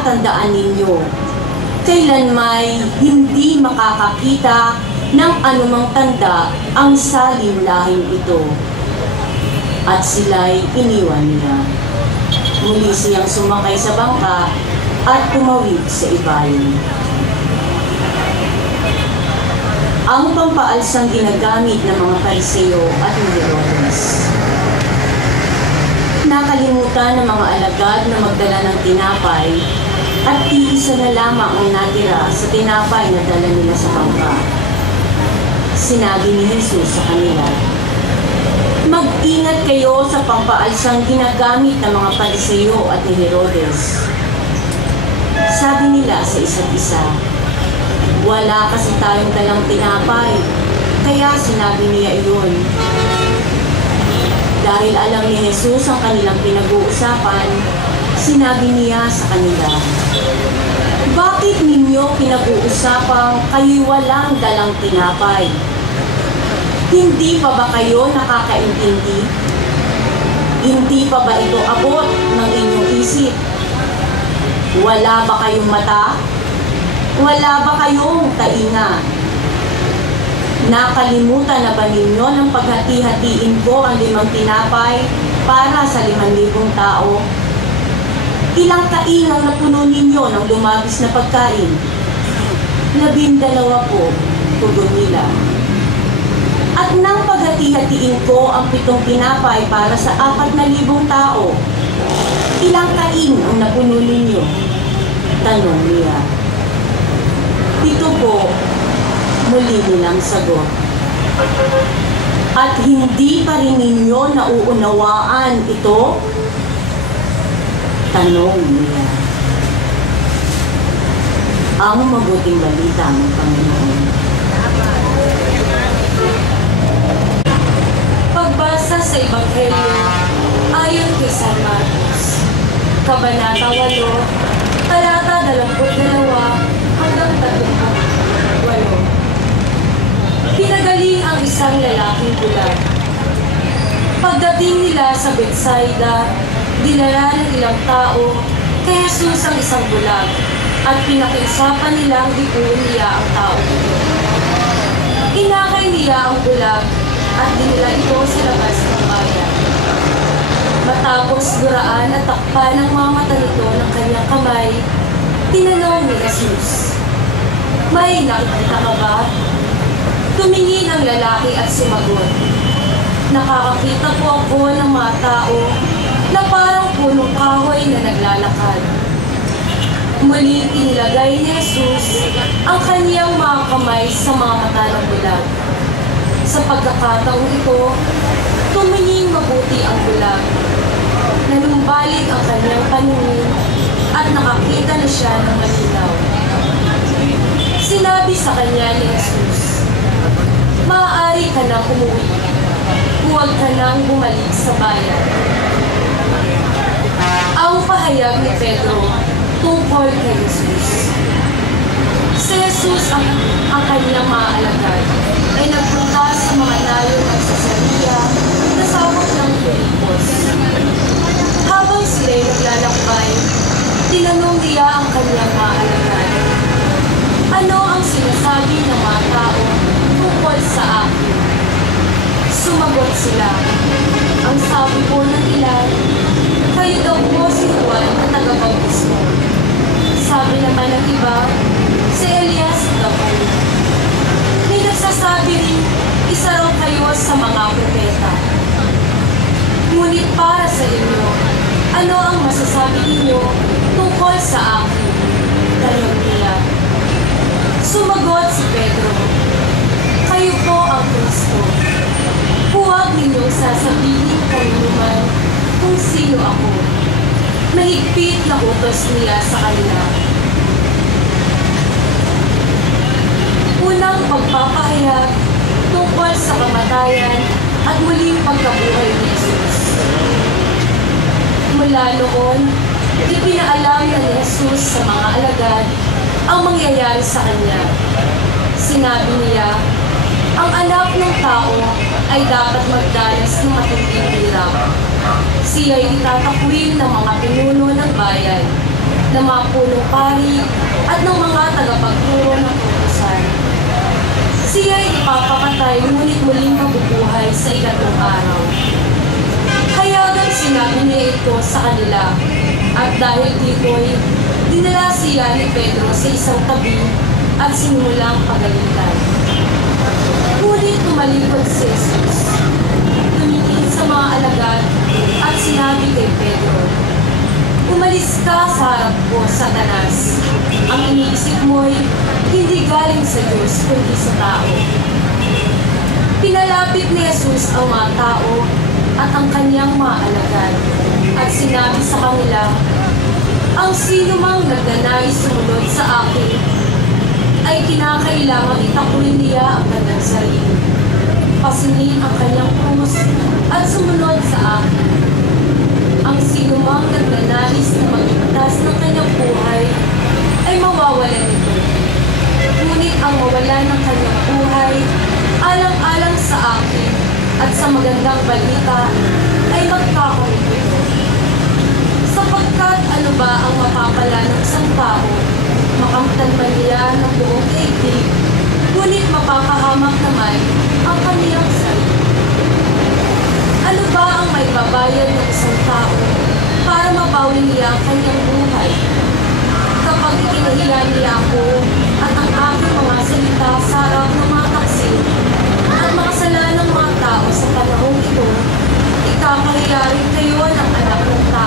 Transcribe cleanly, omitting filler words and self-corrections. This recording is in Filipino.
Tandaan ninyo, kailanmay hindi makakakita ng anumang tanda ang salim lahing ito. At sila'y iniwan niya. Muli siyang sumakay sa bangka at tumawid sa ibayo. Ang pampaalsang ginagamit ng mga Pariseo at ni Herodes. Nakalimutan ng mga alagad na magdala ng tinapay at iisa na lamang ang natira sa tinapay na dala nila sa bangka. Sinabi ni Jesus sa kanila, "Mag-ingat kayo sa pampaalsang ginagamit ng mga Pariseo at ni Herodes." Sabi nila sa isa't isa, "Wala kasi tayong dalang tinapay," kaya sinabi niya iyon. Dahil alam ni Jesus ang kanilang pinag-uusapan, sinabi niya sa kanila, "Bakit ninyo pinag-uusapang kayo'y walang dalang tinapay? Hindi pa ba kayo nakakaintindi? Hindi pa ba ito abot ng inyong isip? Wala ba kayong mata? Wala ba kayong tainga? Nakalimutan na ba ninyo ng paghati-hatiin ko ang 5 tinapay para sa 5,000 tao? Ilang kain ang napuno ninyo ng lumabis na pagkain? 12 po," tugon nila. "At nang paghati-hatiin ko ang 7 tinapay para sa 4,000 tao, ilang kain ang napuno ninyo?" tanong niya. "7 po," muli nilang sagot. "At hindi pa rin ninyo nauunawaan ito?" tanong niya. Ang mabuting balita ng Panginoon. Pagbasa sa Ebanghelyo ayon kay San Marcos, Kabanata 8, talata 22 hanggang 38. Pinagaling ang isang lalaking bulag. Pagdating nila sa Betsaida, dinala ng ilang tao kay Jesus ang isang bulag at pinakiusapan nilang ituon niya ang tao ito. Inakay niya ang bulag at dinala ito sa labas ng bayan. Matapos duraan at takpan ng mga mata nito ng kanyang kamay, tinanong ni Jesus, "May nakikita ka ba?" Tumingin ang lalaki at sumagot, "Nakakakita po ako ng mga tao na parang punong kahoy na naglalakad." Muli inilagay ni Jesus ang kaniyang mga kamay sa mga mata ng bulag. Sa pagkakataong ito, tumingin mabuti ang bulag. Nanumbalik ang kanyang paningin at nakakita na siya ng malinaw. Sinabi sa kanya ni Jesus, "Maaari ka nang umuwi. Huwag ka nang bumalik sa bayan." Ang pahayag ni Pedro tungkol kay Jesus. Si Jesus ang kanyang mga alagad ay nagpunta sa mga layo ng Cesarea na sabak ng Filipos. Habang sila'y naglalakbay, tinanong niya ang kanyang mga alagad, "Ano ang sinasabi ng mga tao tungkol sa akin?" Sumagot sila, "Ang sabi po ng ilan, kayo daw po si Juan na tagabautismo. Sabi naman ng iba, si Elias daw kayo. May nagsasabi rin, isa raw kayo sa mga propeta. Ngunit para sa inyo, ano ang masasabi ninyo tungkol sa akin?" tanong niya. Sumagot si Pedro, "Kayo po ang Kristo. Huwag ninyong sasabihin kaninuman kung sino ako." Mahigpit na utos niya sa kanila. Unang pagpapahayag tungkol sa kamatayan at muling pagkabuhay ni Jesus. Mula noon, ipinaalam na ni Jesus sa mga alagad ang mangyayari sa kanya. Sinabi niya, ang anak ng tao ay dapat magdanas ng matinding hirap. Siya'y itatakwil ng mga pinuno ng bayan. ng mga punong pari at ng mga tagapagturo ng kautusan. Siya ay ipapakatay ngunit muling mabubuhay sa ikatlong araw. Hayagang sinabi niya ito sa kanila, at dahil dito'y dinala siya ni Pedro sa isang tabi at sinimulang pagalitan. Ngunit tumalikod si Jesus, tumingin sa mga alagad at sinabi kay Pedro, "Umalis ka sa harap ko, Satanas. Ang iniisip mo'y hindi galing sa Diyos kundi sa tao." Pinalapit ni Jesus ang mga tao at ang kanyang mga alagad at sinabi sa kanila, "Ang sino mang nagnanais sumunod sa akin ay kinakailangang itakwil niya ang kanyang sarili, pasinin ang kanyang krus at sumunod sa akin. Ang sino mang nagnanais na magligtas ng kanyang buhay ay mawawalan nito. Ngunit ang mawalan ng kanyang buhay alang-alang sa akin at sa magandang balita ay magkakaroon ito. Sapagkat ano ba ang mapapala ng isang tao, makamtan man niya ng buong daigdig, ngunit mapapahamak naman ang kaniyang sarili? Ano ba ang may babayad ng isang tao para mabawi niya ang kanyang buhay? Kapag ikinahiya niya ako at ang aking mga salita sa harap ng mga taksil at makasalan ng mga tao sa panahong ito, ikakahiya rin kayo ng anak ng tao.